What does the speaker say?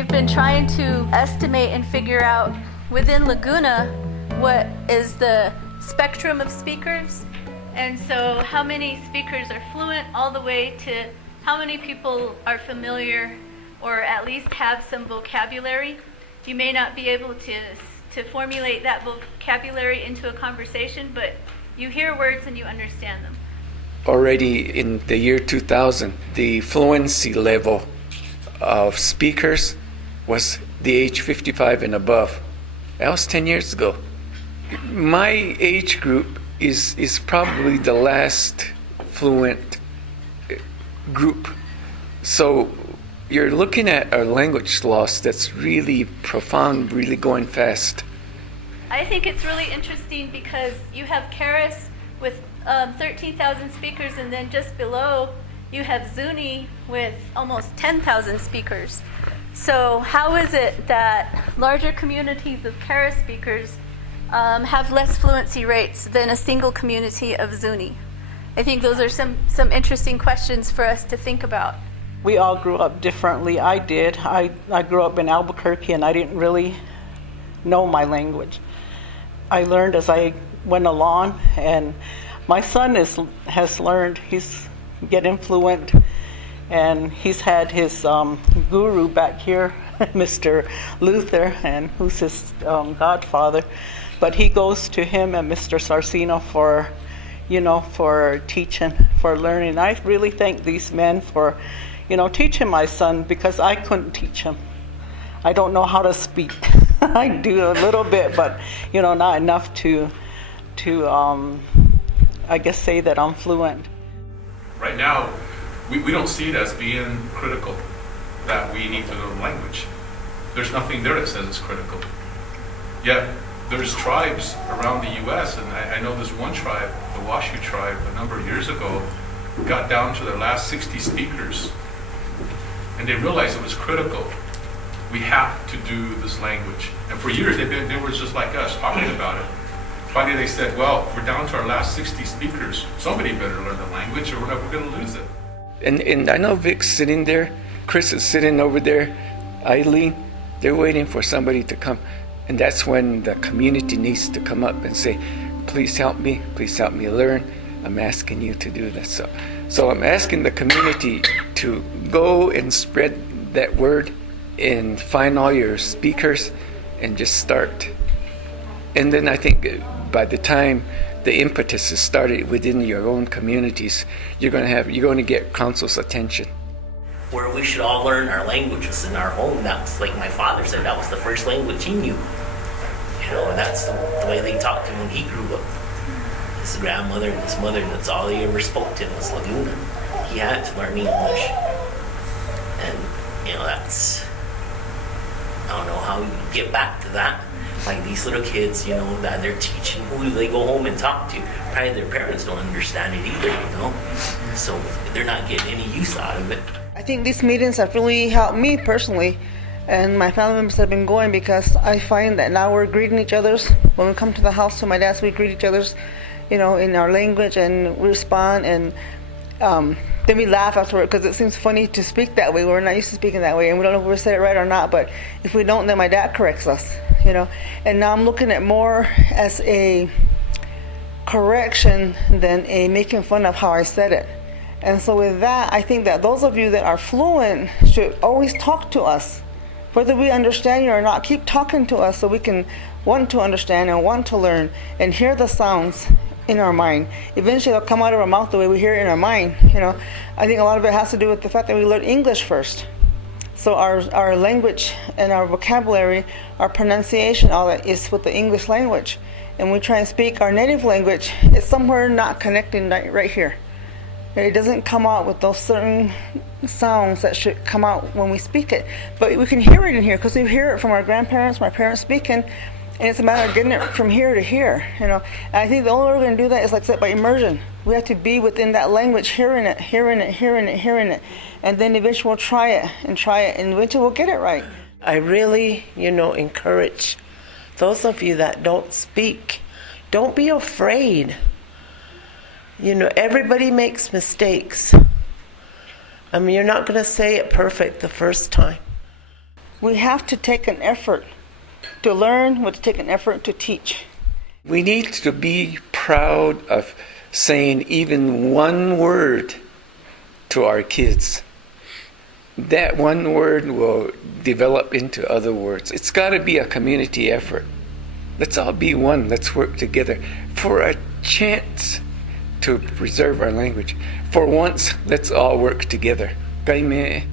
we've been trying to estimate and figure out within Laguna what is the spectrum of speakers. And so how many speakers are fluent all the way to how many people are familiar or at least have some vocabulary. You may not be able to formulate that vocabulary into a conversation, but you hear words and you understand them. Already in the year 2000, the fluency level of speakers was the age 55 and above. That was 10 years ago. My age group is probably the last fluent group. So you're looking at a language loss that's really profound, really going fast. I think it's really interesting because you have Keres with 13,000 speakers, and then just below you have Zuni with almost 10,000 speakers. So how is it that larger communities of Keres speakers have less fluency rates than a single community of Zuni? I think those are some interesting questions for us to think about. We all grew up differently. I did. I grew up in Albuquerque and I didn't really know my language. I learned as I went along, and my son has learned. He's getting fluent, and he's had his guru back here, Mr. Luther, and who's his godfather. But he goes to him and Mr. Sarcino for teaching, for learning. I really thank these men for, teaching my son, because I couldn't teach him. I don't know how to speak. I do a little bit, but not enough to I guess say that I'm fluent. Right now, we don't see it as being critical that we need to know the language. There's nothing there that says it's critical. Yet there's tribes around the U.S., and I know this one tribe, the Washoe tribe, a number of years ago, got down to their last 60 speakers, and they realized it was critical. We have to do this language. And for years, they were just like us, talking about it. Finally, they said, well, we're down to our last 60 speakers. Somebody better learn the language or we're going to lose it. And I know Vic's sitting there. Chris is sitting over there. Eileen, they're waiting for somebody to come. And that's when the community needs to come up and say, please help me learn. I'm asking you to do this. So I'm asking the community to go and spread that word and find all your speakers and just start. And then I think by the time the impetus is started within your own communities, you're going to get council's attention. Where we should all learn our languages in our home. That's like my father said, that was the first language he knew. And that's the way they talked to him when he grew up. His grandmother and his mother, that's all he ever spoke to was Laguna. He had to learn English. And, that's, I don't know how you get back to that. Like these little kids, that they're teaching, who do they go home and talk to? Probably their parents don't understand it either, So they're not getting any use out of it. I think these meetings have really helped me personally, and my family members have been going, because I find that now we're greeting each other's. When we come to the house to my dad's, we greet each other's, in our language, and we respond, and then we laugh afterward, because it seems funny to speak that way. We're not used to speaking that way, and we don't know if we said it right or not, but if we don't, then my dad corrects us, And now I'm looking at more as a correction than a making fun of how I said it. And so with that, I think that those of you that are fluent should always talk to us. Whether we understand you or not, keep talking to us so we can want to understand and want to learn and hear the sounds in our mind. Eventually they'll come out of our mouth the way we hear it in our mind. I think a lot of it has to do with the fact that we learn English first. So our language and our vocabulary, our pronunciation, all that is with the English language. And we try and speak our native language, it's somewhere not connecting right here. It doesn't come out with those certain sounds that should come out when we speak it. But we can hear it in here, because we hear it from our grandparents, my parents speaking, and it's a matter of getting it from here to here. And I think the only way we're going to do that is like by immersion. We have to be within that language, hearing it, and then eventually we'll try it, and eventually we'll get it right. I really, encourage those of you that don't speak, don't be afraid. Everybody makes mistakes. You're not going to say it perfect the first time. We have to take an effort to learn. We have to take an effort to teach. We need to be proud of saying even one word to our kids. That one word will develop into other words. It's got to be a community effort. Let's all be one. Let's work together for a chance to preserve our language. For once, let's all work together. Kaime.